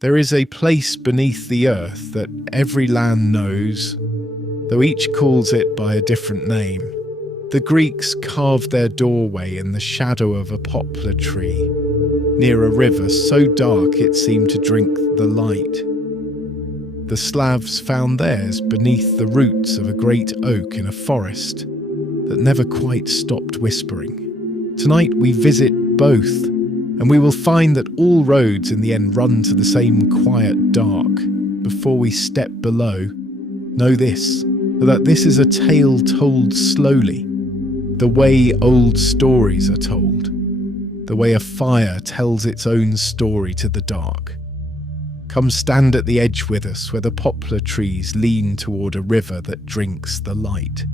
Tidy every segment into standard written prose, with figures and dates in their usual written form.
There is a place beneath the earth that every land knows, though each calls it by a different name. The Greeks carved their doorway in the shadow of a poplar tree, near a river so dark it seemed to drink the light. The Slavs found theirs beneath the roots of a great oak in a forest that never quite stopped whispering. Tonight we visit both, and we will find that all roads in the end run to the same quiet dark. Before we step below, know this, that this is a tale told slowly, the way old stories are told, the way a fire tells its own story to the dark. Come stand at the edge with us where the poplar trees lean toward a river that drinks the light.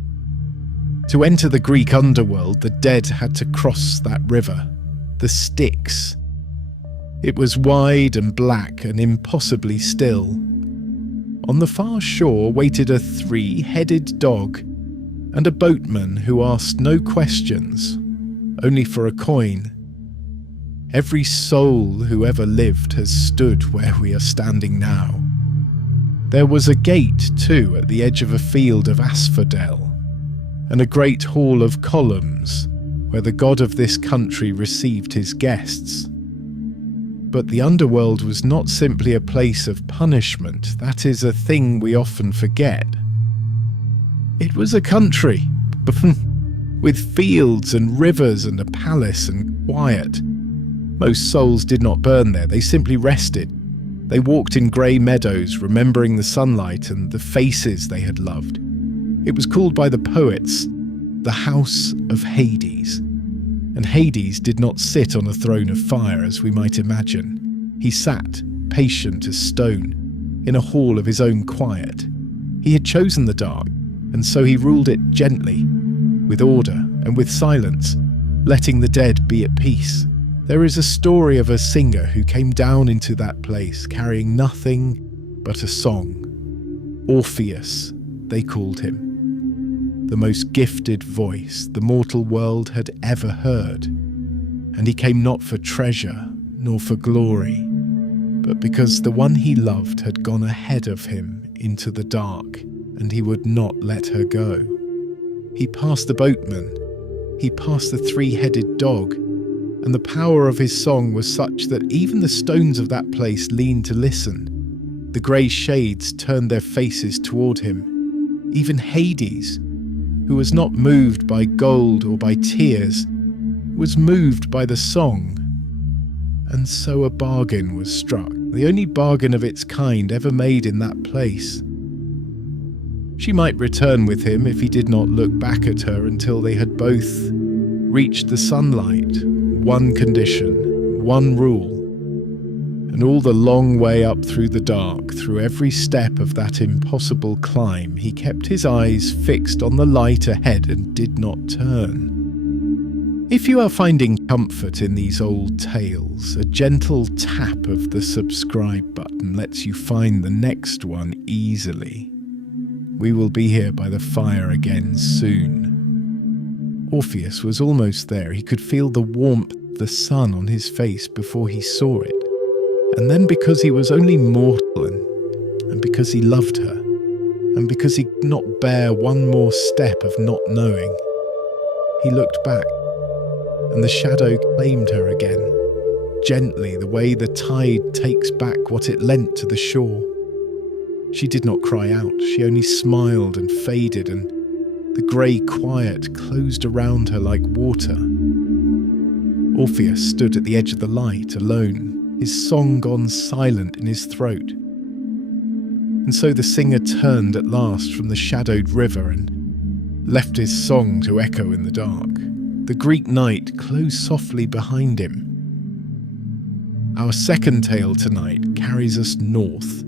To enter the Greek underworld, the dead had to cross that river, the Styx. It was wide and black and impossibly still. On the far shore waited a three-headed dog and a boatman who asked no questions, only for a coin. Every soul who ever lived has stood where we are standing now. There was a gate, too, at the edge of a field of asphodel, and a great hall of columns, where the god of this country received his guests. But the underworld was not simply a place of punishment. That is a thing we often forget. It was a country, with fields and rivers and a palace and quiet. Most souls did not burn there, they simply rested. They walked in grey meadows, remembering the sunlight and the faces they had loved. It was called by the poets the House of Hades. And Hades did not sit on a throne of fire as we might imagine. He sat, patient as stone, in a hall of his own quiet. He had chosen the dark, and so he ruled it gently, with order and with silence, letting the dead be at peace. There is a story of a singer who came down into that place carrying nothing but a song. Orpheus, they called him. The most gifted voice the mortal world had ever heard. And he came not for treasure nor for glory, but because the one he loved had gone ahead of him into the dark, and he would not let her go. He passed the boatman, he passed the three-headed dog, and the power of his song was such that even the stones of that place leaned to listen. The grey shades turned their faces toward him. Even Hades, who was not moved by gold or by tears, was moved by the song. And so a bargain was struck, the only bargain of its kind ever made in that place. She might return with him if he did not look back at her until they had both reached the sunlight. One condition, one rule. And all the long way up through the dark, through every step of that impossible climb, he kept his eyes fixed on the light ahead and did not turn. If you are finding comfort in these old tales, a gentle tap of the subscribe button lets you find the next one easily. We will be here by the fire again soon. Orpheus was almost there. He could feel the warmth of the sun on his face before he saw it. And then because he was only mortal and because he loved her, and because he could not bear one more step of not knowing, he looked back, and the shadow claimed her again, gently, the way the tide takes back what it lent to the shore. She did not cry out, she only smiled and faded, and the grey quiet closed around her like water. Orpheus stood at the edge of the light, alone, his song gone silent in his throat. And so the singer turned at last from the shadowed river and left his song to echo in the dark. The Greek night closed softly behind him. Our second tale tonight carries us north,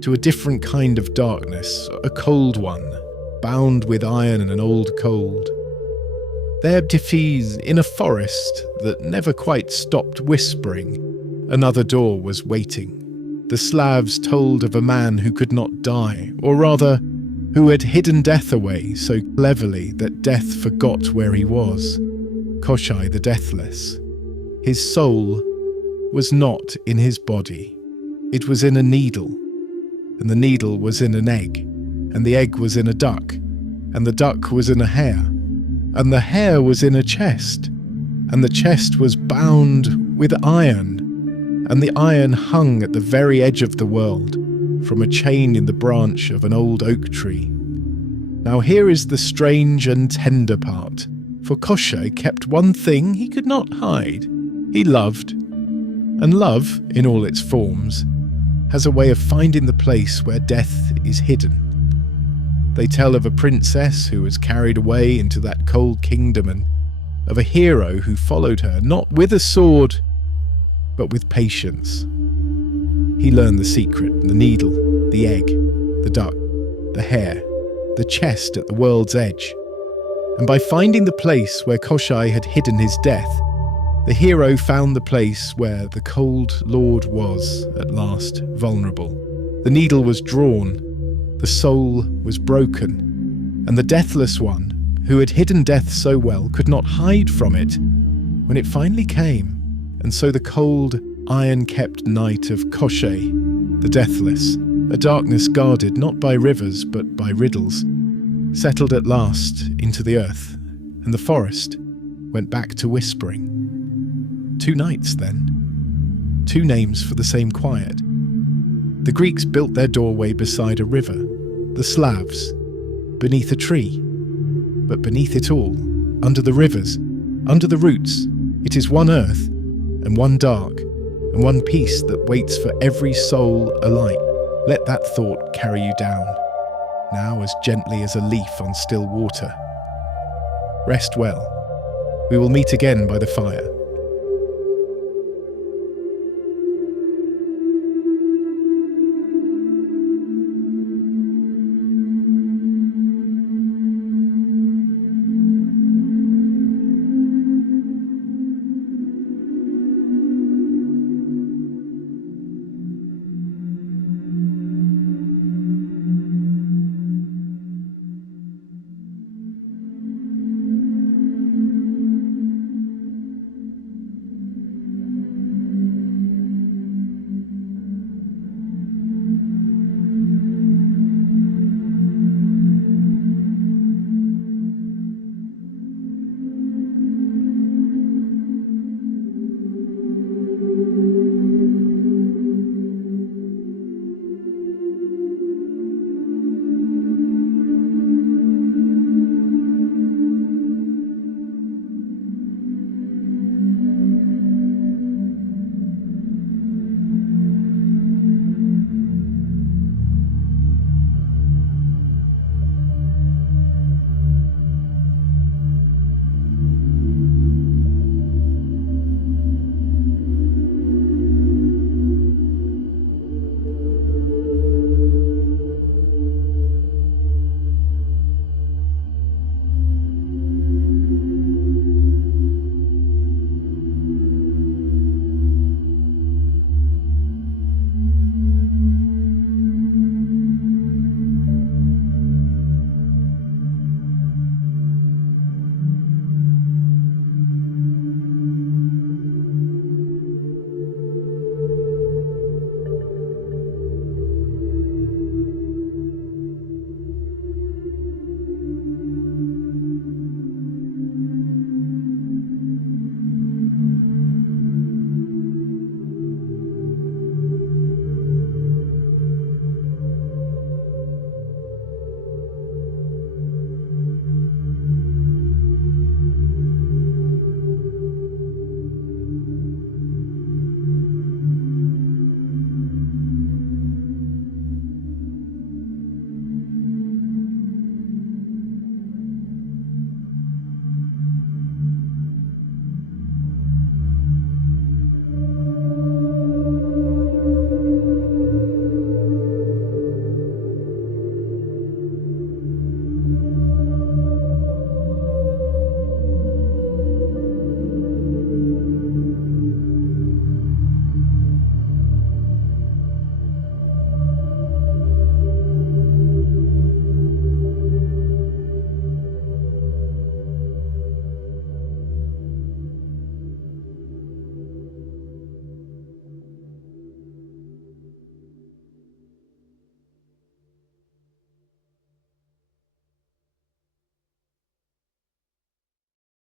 to a different kind of darkness, a cold one, bound with iron and an old cold. There, Orpheus, in a forest that never quite stopped whispering, another door was waiting. The Slavs told of a man who could not die, or rather, who had hidden death away so cleverly that death forgot where he was. Koschei the Deathless. His soul was not in his body. It was in a needle, and the needle was in an egg, and the egg was in a duck, and the duck was in a hare, and the hare was in a chest, and the chest was bound with iron, and the iron hung at the very edge of the world, from a chain in the branch of an old oak tree. Now here is the strange and tender part, for Koschei kept one thing he could not hide. He loved, and love, in all its forms, has a way of finding the place where death is hidden. They tell of a princess who was carried away into that cold kingdom, and of a hero who followed her, not with a sword, but with patience. He learned the secret, the needle, the egg, the duck, the hare, the chest at the world's edge. And by finding the place where Koschei had hidden his death, the hero found the place where the cold lord was, at last, vulnerable. The needle was drawn, the soul was broken, and the deathless one, who had hidden death so well, could not hide from it when it finally came. And so the cold, iron-kept night of Koschei the Deathless, a darkness guarded not by rivers but by riddles, settled at last into the earth, and the forest went back to whispering. 2 nights, then. 2 names for the same quiet. The Greeks built their doorway beside a river, the Slavs beneath a tree. But beneath it all, under the rivers, under the roots, it is one earth, and one dark, and one peace that waits for every soul alike. Let that thought carry you down, now as gently as a leaf on still water. Rest well. We will meet again by the fire.